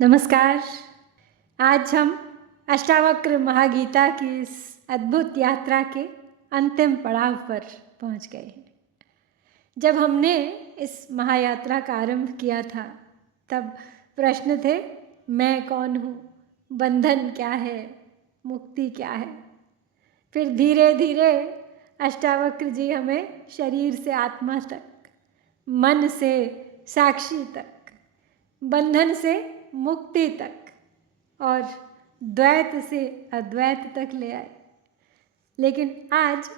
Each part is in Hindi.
नमस्कार। आज हम अष्टावक्र महागीता की इस अद्भुत यात्रा के अंतिम पड़ाव पर पहुंच गए हैं। जब हमने इस महायात्रा का आरंभ किया था तब प्रश्न थे, मैं कौन हूँ, बंधन क्या है, मुक्ति क्या है। फिर धीरे धीरे अष्टावक्र जी हमें शरीर से आत्मा तक, मन से साक्षी तक, बंधन से मुक्ति तक और द्वैत से अद्वैत तक ले आए। लेकिन आज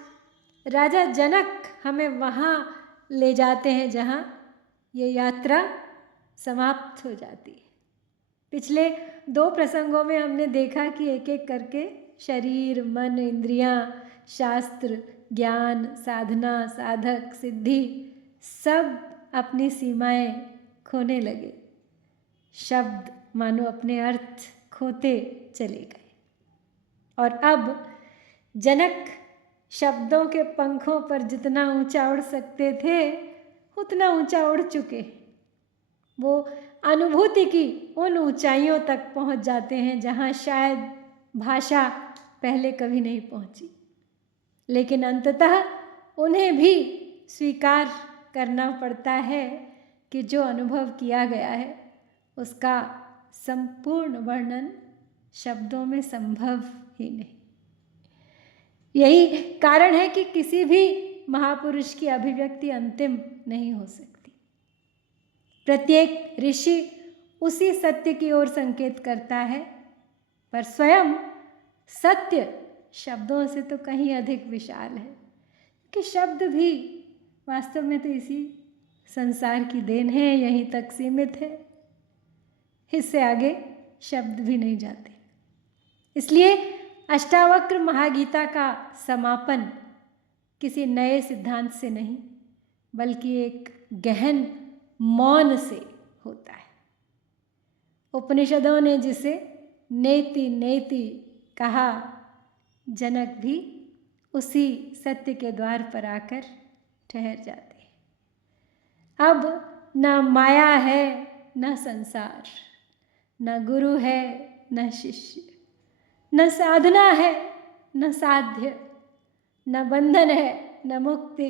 राजा जनक हमें वहाँ ले जाते हैं जहाँ ये यात्रा समाप्त हो जाती है। पिछले 2 प्रसंगों में हमने देखा कि एक एक करके शरीर, मन, इंद्रियां, शास्त्र, ज्ञान, साधना, साधक, सिद्धि सब अपनी सीमाएं खोने लगे। शब्द मानो अपने अर्थ खोते चले गए और अब जनक शब्दों के पंखों पर जितना ऊंचा उड़ सकते थे उतना ऊंचा उड़ चुके। वो अनुभूति की उन ऊंचाइयों तक पहुंच जाते हैं जहां शायद भाषा पहले कभी नहीं पहुंची। लेकिन अंततः उन्हें भी स्वीकार करना पड़ता है कि जो अनुभव किया गया है उसका संपूर्ण वर्णन शब्दों में संभव ही नहीं। यही कारण है कि किसी भी महापुरुष की अभिव्यक्ति अंतिम नहीं हो सकती। प्रत्येक ऋषि उसी सत्य की ओर संकेत करता है, पर स्वयं सत्य शब्दों से तो कहीं अधिक विशाल है कि शब्द भी वास्तव में तो इसी संसार की देन है, यहीं तक सीमित है, इससे आगे शब्द भी नहीं जाते। इसलिए अष्टावक्र महागीता का समापन किसी नए सिद्धांत से नहीं बल्कि एक गहन मौन से होता है। उपनिषदों ने जिसे नेति नेति कहा, जनक भी उसी सत्य के द्वार पर आकर ठहर जाते हैं। अब न माया है न संसार, न गुरु है न शिष्य, न साधना है न साध्य, न बंधन है न मुक्ति,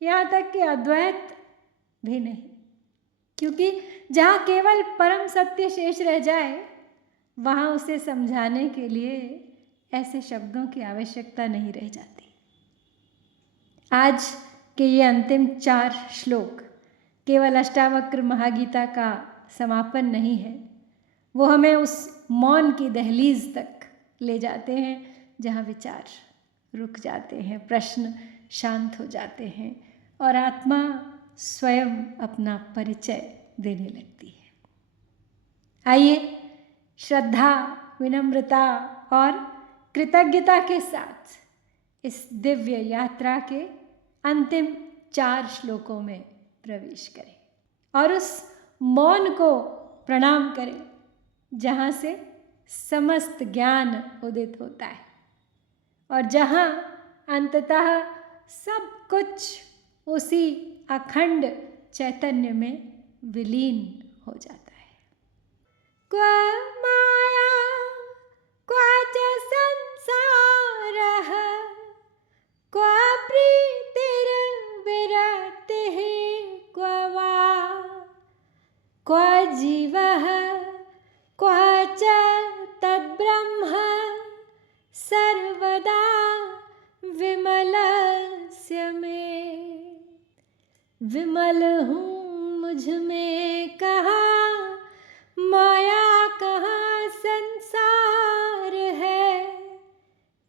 यहाँ तक कि अद्वैत भी नहीं। क्योंकि जहाँ केवल परम सत्य शेष रह जाए वहाँ उसे समझाने के लिए ऐसे शब्दों की आवश्यकता नहीं रह जाती। आज के ये अंतिम 4 श्लोक केवल अष्टावक्र महागीता का समापन नहीं है, वो हमें उस मौन की दहलीज तक ले जाते हैं जहाँ विचार रुक जाते हैं, प्रश्न शांत हो जाते हैं और आत्मा स्वयं अपना परिचय देने लगती है। आइए श्रद्धा, विनम्रता और कृतज्ञता के साथ इस दिव्य यात्रा के अंतिम 4 श्लोकों में प्रवेश करें और उस मौन को प्रणाम करें जहाँ से समस्त ज्ञान उदित होता है और जहाँ अंततः सब कुछ उसी अखंड चैतन्य में विलीन हो जाता है। क्व माया क्व च संसारः क्व प्रीतिर्विरक्तिः क्व वा क्व जीवः क्व च तद्ब्रह्म सर्वदा विमलस्य मे। विमल हूँ मुझ में कहाँ माया, कहाँ संसार है,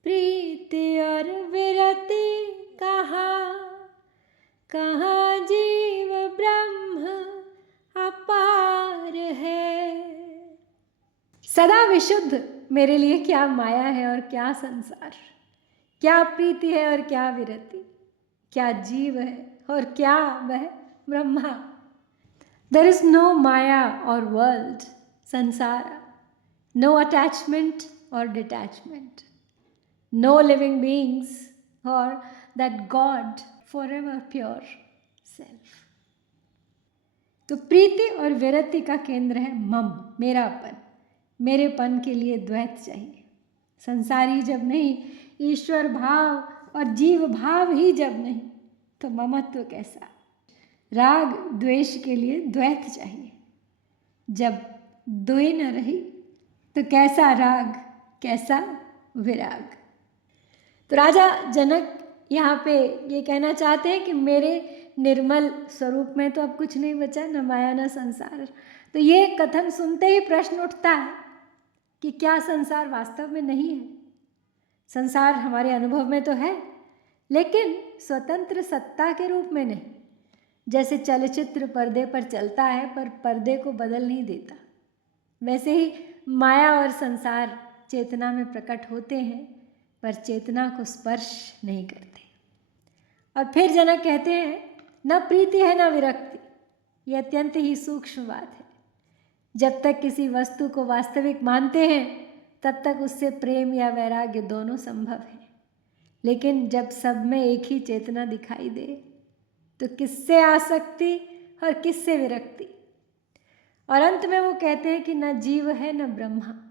प्रीति और विरति कहाँ, कहाँ जीव ब्रह्म अपार है। सदा विशुद्ध मेरे लिए क्या माया है और क्या संसार, क्या प्रीति है और क्या विरति, क्या जीव है और क्या वह Brahma. There is no Maya or world, Sansara, no attachment or detachment, no living beings or that God forever pure self. तो प्रीति और विरक्ति का केंद्र है मम, मेरापन। मेरेपन के लिए द्वैत चाहिए। संसारी जब नहीं, ईश्वर भाव और जीव भाव ही जब नहीं, तो ममत्व कैसा। राग द्वेष के लिए द्वैत चाहिए। जब द्वय न रही तो कैसा राग, कैसा विराग। तो राजा जनक यहाँ पे ये कहना चाहते हैं कि मेरे निर्मल स्वरूप में तो अब कुछ नहीं बचा, न माया न संसार। तो ये कथन सुनते ही प्रश्न उठता है कि क्या संसार वास्तव में नहीं है। संसार हमारे अनुभव में तो है, लेकिन स्वतंत्र सत्ता के रूप में नहीं। जैसे चलचित्र पर्दे पर चलता है पर पर्दे को बदल नहीं देता, वैसे ही माया और संसार चेतना में प्रकट होते हैं पर चेतना को स्पर्श नहीं करते। और फिर जनक कहते हैं न प्रीति है न विरक्ति। ये अत्यंत ही सूक्ष्म बात है। जब तक किसी वस्तु को वास्तविक मानते हैं तब तक उससे प्रेम या वैराग्य दोनों संभव है। लेकिन जब सब में एक ही चेतना दिखाई दे तो किससे आसक्ति और किससे विरक्ति। और अंत में वो कहते हैं कि न जीव है न ब्रह्मा।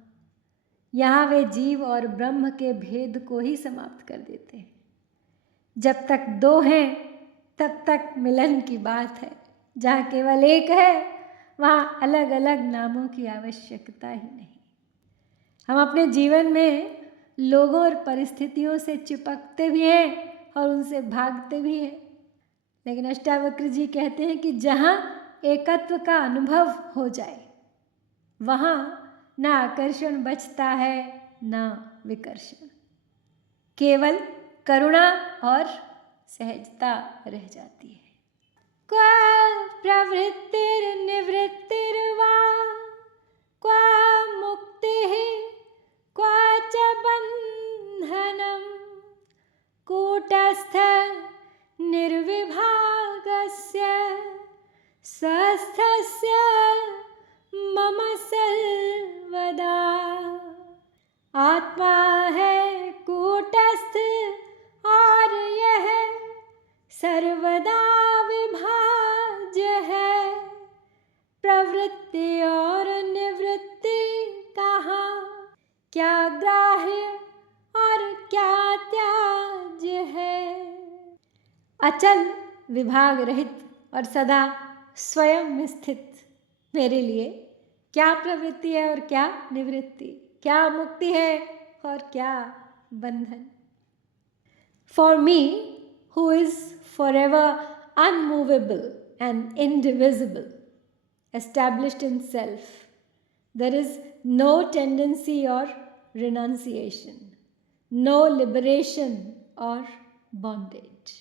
यहाँ वे जीव और ब्रह्म के भेद को ही समाप्त कर देते हैं। जब तक दो हैं तब तक मिलन की बात है। जहाँ केवल एक है वहाँ अलग अलग नामों की आवश्यकता ही नहीं। हम अपने जीवन में लोगों और परिस्थितियों से चिपकते भी हैं और उनसे भागते भी हैं, लेकिन अष्टावक्र जी कहते हैं कि जहाँ एकत्व का अनुभव हो जाए वहाँ न आकर्षण बचता है न विकर्षण, केवल करुणा और सहजता रह जाती है। क्वा प्रवृत्तिर्निवृत्तिर्वा क्वा मुक्तिः क्वा च बन्धनं कूटस्थ निर्विभागस्य स्वस्थस्य मम सर्वदा। आत्मा है कूटस्थ और यह सर्वदा विभाज्य है। प्रवृत्ति और निवृत्ति कहाँ, क्या ग्राह्य और क्या त्याज्य है। अचल, विभाग रहित और सदा स्वयं में स्थित मेरे लिए क्या प्रवृत्ति है और क्या निवृत्ति, क्या मुक्ति है और क्या बंधन। For me, who is forever unmovable and indivisible, established in self, there is no tendency or renunciation, no liberation or bondage.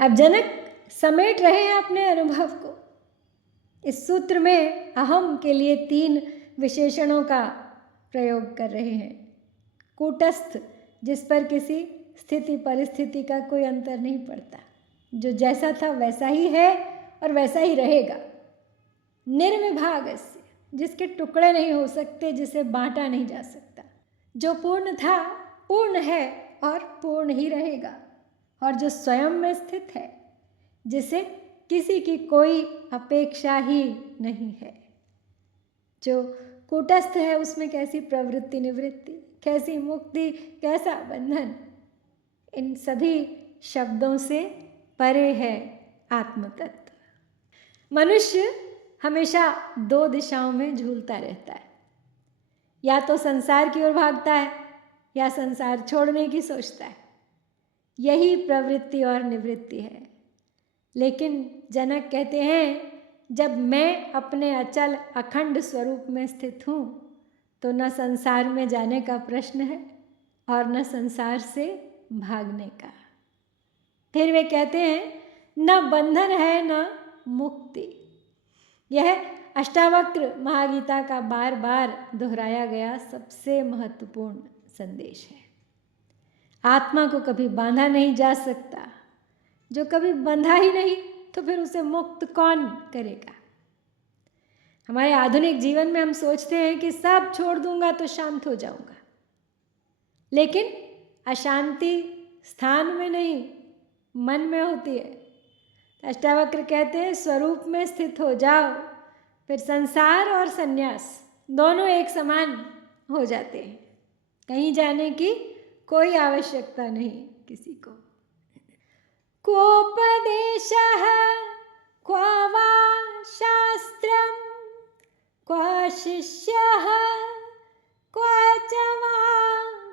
अब जनक समेट रहे हैं अपने अनुभव को। इस सूत्र में अहम के लिए 3 विशेषणों का प्रयोग कर रहे हैं। कूटस्थ, जिस पर किसी स्थिति परिस्थिति का कोई अंतर नहीं पड़ता, जो जैसा था वैसा ही है और वैसा ही रहेगा। निर्विभागस्य, जिसके टुकड़े नहीं हो सकते, जिसे बांटा नहीं जा सकता, जो पूर्ण था पूर्ण है और पूर्ण ही रहेगा। और जो स्वयं में स्थित है, जिसे किसी की कोई अपेक्षा ही नहीं है। जो कूटस्थ है उसमें कैसी प्रवृत्ति निवृत्ति, कैसी मुक्ति, कैसा बंधन, इन सभी शब्दों से परे है आत्मतत्व। मनुष्य हमेशा 2 दिशाओं में झूलता रहता है। या तो संसार की ओर भागता है या संसार छोड़ने की सोचता है। यही प्रवृत्ति और निवृत्ति है। लेकिन जनक कहते हैं जब मैं अपने अचल अखंड स्वरूप में स्थित हूँ तो न संसार में जाने का प्रश्न है और न संसार से भागने का। फिर वे कहते हैं न बंधन है न मुक्ति। यह अष्टावक्र महागीता का बार बार दोहराया गया सबसे महत्वपूर्ण संदेश है। आत्मा को कभी बांधा नहीं जा सकता। जो कभी बंधा ही नहीं तो फिर उसे मुक्त कौन करेगा। हमारे आधुनिक जीवन में हम सोचते हैं कि सब छोड़ दूंगा तो शांत हो जाऊंगा, लेकिन अशांति स्थान में नहीं मन में होती है। अष्टावक्र कहते हैं स्वरूप में स्थित हो जाओ, फिर संसार और संन्यास दोनों एक समान हो जाते हैं। कहीं जाने की कोई आवश्यकता नहीं किसी को। क्वोपदेशः क्व वा शास्त्रं क्व शिष्यः क्व च वा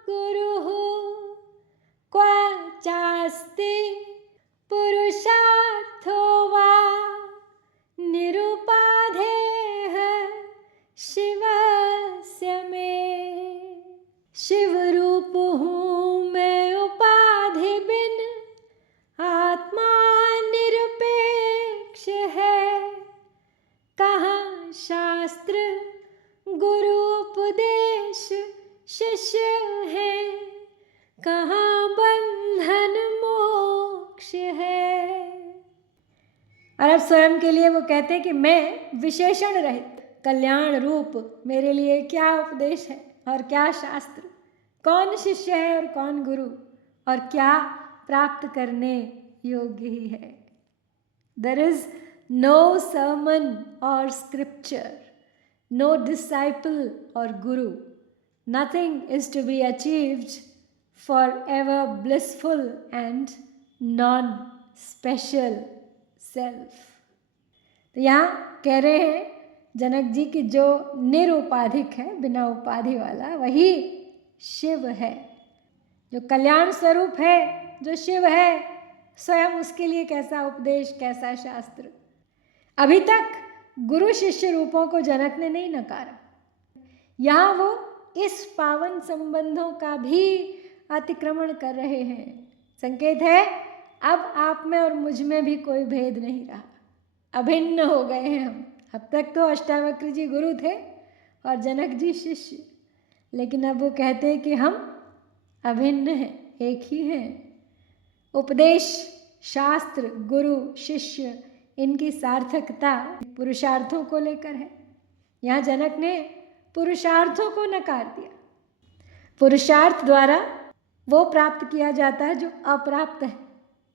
गुरुः क्व चास्ति पुरुषार्थो वा निरुपाधेः शिवस्य मे। शिव रूप हूँ मैं उपाधि बिन, आत्मा निरपेक्ष है। कहाँ शास्त्र गुरु उपदेश शिष्य है, कहाँ बंधन मोक्ष है। और अब स्वयं के लिए वो कहते हैं कि मैं विशेषण रहित कल्याण रूप, मेरे लिए क्या उपदेश है और क्या शास्त्र, कौन शिष्य है और कौन गुरु, और क्या प्राप्त करने योग्य ही है। There is no sermon or scripture, no disciple or guru. Nothing is to be achieved forever blissful and non-special self. तो यहाँ कह रहे हैं जनक जी कि जो निरुपाधिक है, बिना उपाधि वाला, वही शिव है। जो कल्याण स्वरूप है, जो शिव है, स्वयं उसके लिए कैसा उपदेश, कैसा शास्त्र। अभी तक गुरु शिष्य रूपों को जनक ने नहीं नकारा। यहाँ वो इस पावन संबंधों का भी अतिक्रमण कर रहे हैं। संकेत है अब आप में और मुझ में भी कोई भेद नहीं रहा, अभिन्न हो गए हैं हम। अब तक तो अष्टावक्र जी गुरु थे और जनक जी शिष्य, लेकिन अब वो कहते हैं कि हम अभिन्न हैं, एक ही हैं। उपदेश, शास्त्र, गुरु, शिष्य, इनकी सार्थकता पुरुषार्थों को लेकर है। यहाँ जनक ने पुरुषार्थों को नकार दिया। पुरुषार्थ द्वारा वो प्राप्त किया जाता है जो अप्राप्त है,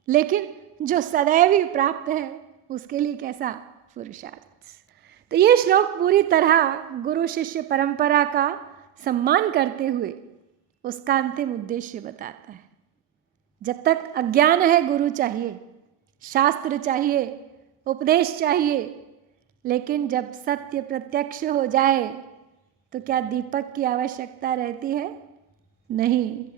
लेकिन जो सदैव ही प्राप्त है उसके लिए कैसा पुरुषार्थ। तो ये श्लोक पूरी तरह गुरु शिष्य परंपरा का सम्मान करते हुए उसका अंतिम उद्देश्य बताता है। जब तक अज्ञान है गुरु चाहिए, शास्त्र चाहिए, उपदेश चाहिए, लेकिन जब सत्य प्रत्यक्ष हो जाए तो क्या दीपक की आवश्यकता रहती है? नहीं।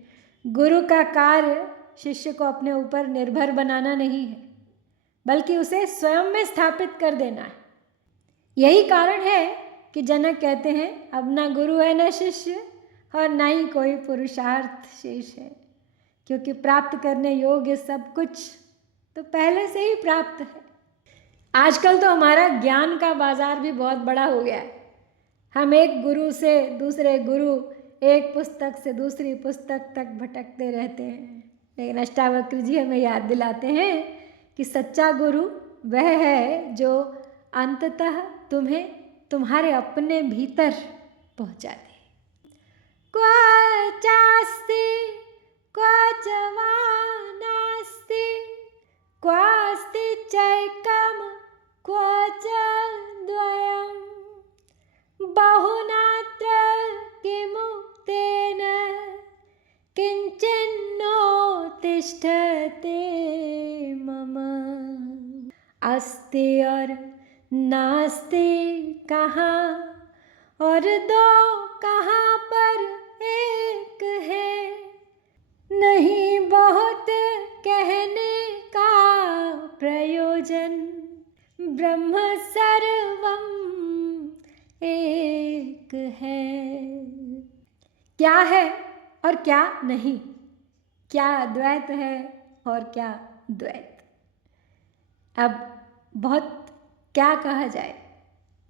गुरु का कार्य शिष्य को अपने ऊपर निर्भर बनाना नहीं है, बल्कि उसे स्वयं में स्थापित कर देना है। यही कारण है कि जनक कहते हैं अब ना गुरु है न शिष्य और ना ही कोई पुरुषार्थ शेष है, क्योंकि प्राप्त करने योग्य सब कुछ तो पहले से ही प्राप्त है। आजकल तो हमारा ज्ञान का बाजार भी बहुत बड़ा हो गया है। हम एक गुरु से दूसरे गुरु, एक पुस्तक से दूसरी पुस्तक तक भटकते रहते हैं, लेकिन अष्टावक्र जी हमें याद दिलाते हैं कि सच्चा गुरु वह है जो अंततः तुम्हें तुम्हारे अपने भीतर पहुंचा दे। क्व चास्ति क्व च वा नास्ति क्वास्ति चैकम क्व च द्वयम् बहुनात्र किमुक्तेन किंचिन्नो तिष्ठते मम। अस्ति और नास्ति कहाँ, और दो कहाँ पर एक है। नहीं बहुत कहने का प्रयोजन, ब्रह्म सर्वम एक है। क्या है और क्या नहीं, क्या अद्वैत है और क्या द्वैत। अब बहुत क्या कहा जाए,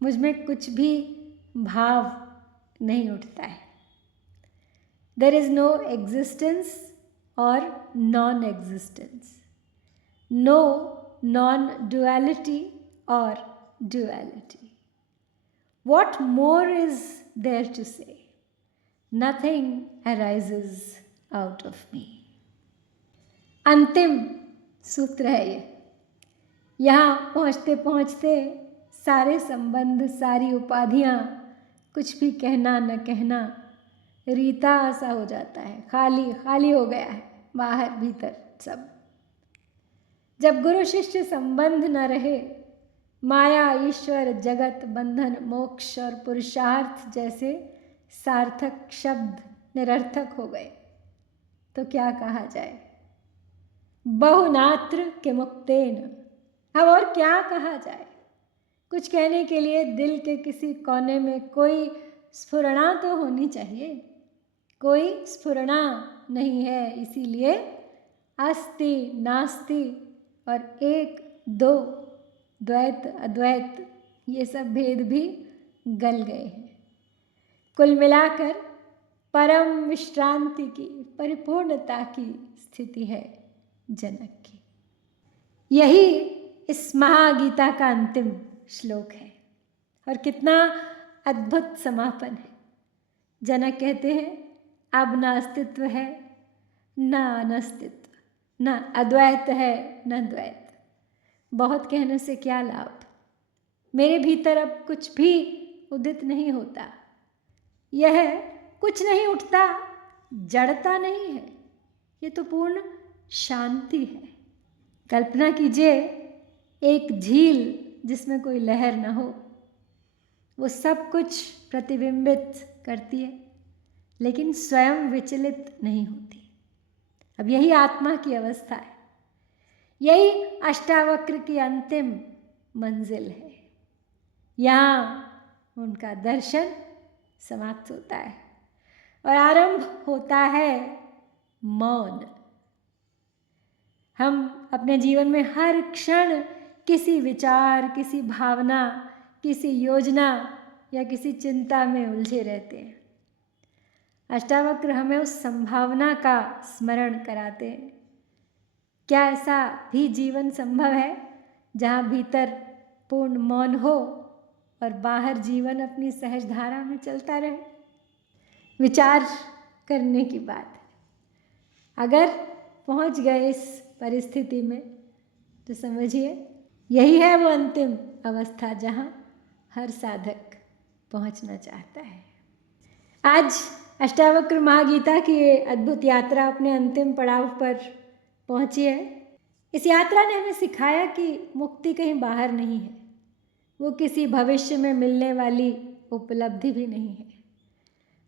मुझ में कुछ भी भाव नहीं उठता है। देयर इज नो एग्जिस्टेंस और non existence, no non duality और duality. What more is there to say? Nothing arises out of me. अंतिम सूत्र है ये। यहाँ पहुँचते पहुँचते सारे संबंध, सारी उपाधियाँ, कुछ भी कहना न कहना रीता सा हो जाता है, खाली खाली हो गया है, बाहर भीतर सब। जब गुरु शिष्य संबंध न रहे, माया, ईश्वर, जगत, बंधन, मोक्ष और पुरुषार्थ जैसे सार्थक शब्द निरर्थक हो गए, तो क्या कहा जाए? बहुनात्र के मुक्तेन। अब और क्या कहा जाए? कुछ कहने के लिए दिल के किसी कोने में कोई स्फुरणा तो होनी चाहिए। कोई स्फुरणा नहीं है, इसीलिए अस्ति नास्ति और एक दो, द्वैत अद्वैत, ये सब भेद भी गल गए हैं। कुल मिलाकर परम विश्रांति की, परिपूर्णता की स्थिति है जनक की। यही इस महागीता का अंतिम श्लोक है और कितना अद्भुत समापन है। जनक कहते हैं अब न अस्तित्व है, न अनस्तित्व, न अद्वैत है, न द्वैत। बहुत कहने से क्या लाभ? मेरे भीतर अब कुछ भी उदित नहीं होता। यह कुछ नहीं उठता, जड़ता नहीं है, ये तो पूर्ण शांति है। कल्पना कीजिए एक झील जिसमें कोई लहर न हो, वो सब कुछ प्रतिबिंबित करती है लेकिन स्वयं विचलित नहीं होती। अब यही आत्मा की अवस्था है, यही अष्टावक्र की अंतिम मंजिल है। यहाँ उनका दर्शन समाप्त होता है और आरंभ होता है मौन। हम अपने जीवन में हर क्षण किसी विचार, किसी भावना, किसी योजना या किसी चिंता में उलझे रहते हैं। अष्टावक्र हमें उस संभावना का स्मरण कराते हैं। क्या ऐसा भी जीवन संभव है जहाँ भीतर पूर्ण मौन हो और बाहर जीवन अपनी सहज धारा में चलता रहे? विचार करने की बात है। अगर पहुँच गए इस परिस्थिति में तो समझिए यही है वो अंतिम अवस्था जहाँ हर साधक पहुँचना चाहता है। आज अष्टावक्र महागीता की ये अद्भुत यात्रा अपने अंतिम पड़ाव पर पहुँची है। इस यात्रा ने हमें सिखाया कि मुक्ति कहीं बाहर नहीं है, वो किसी भविष्य में मिलने वाली उपलब्धि भी नहीं है,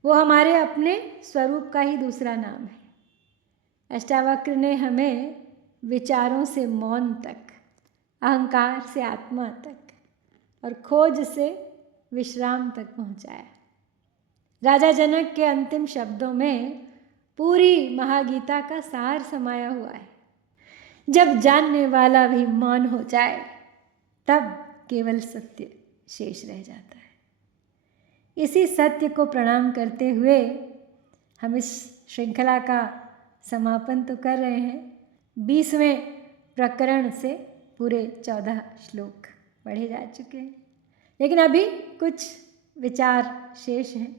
वो हमारे अपने स्वरूप का ही दूसरा नाम है। अष्टावक्र ने हमें विचारों से मौन तक, अहंकार से आत्मा तक और खोज से विश्राम तक पहुँचाया। राजा जनक के अंतिम शब्दों में पूरी महागीता का सार समाया हुआ है। जब जानने वाला भी मौन हो जाए तब केवल सत्य शेष रह जाता है। इसी सत्य को प्रणाम करते हुए हम इस श्रृंखला का समापन तो कर रहे हैं। 20वें प्रकरण से पूरे 14 श्लोक पढ़े जा चुके हैं, लेकिन अभी कुछ विचार शेष हैं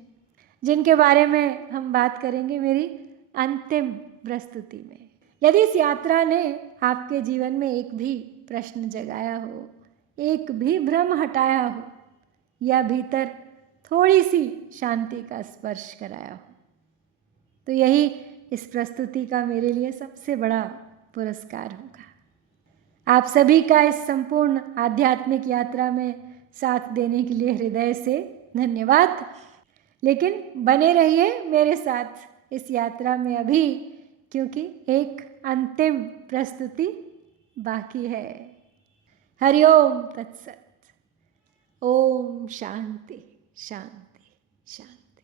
जिनके बारे में हम बात करेंगे मेरी अंतिम प्रस्तुति में। यदि इस यात्रा ने आपके जीवन में एक भी प्रश्न जगाया हो, एक भी भ्रम हटाया हो या भीतर थोड़ी सी शांति का स्पर्श कराया हो, तो यही इस प्रस्तुति का मेरे लिए सबसे बड़ा पुरस्कार होगा। आप सभी का इस संपूर्ण आध्यात्मिक यात्रा में साथ देने के लिए हृदय से धन्यवाद। लेकिन बने रहिए मेरे साथ इस यात्रा में अभी, क्योंकि एक अंतिम प्रस्तुति बाकी है। हरिओम तत्सत। ओम शांति शांति शांति।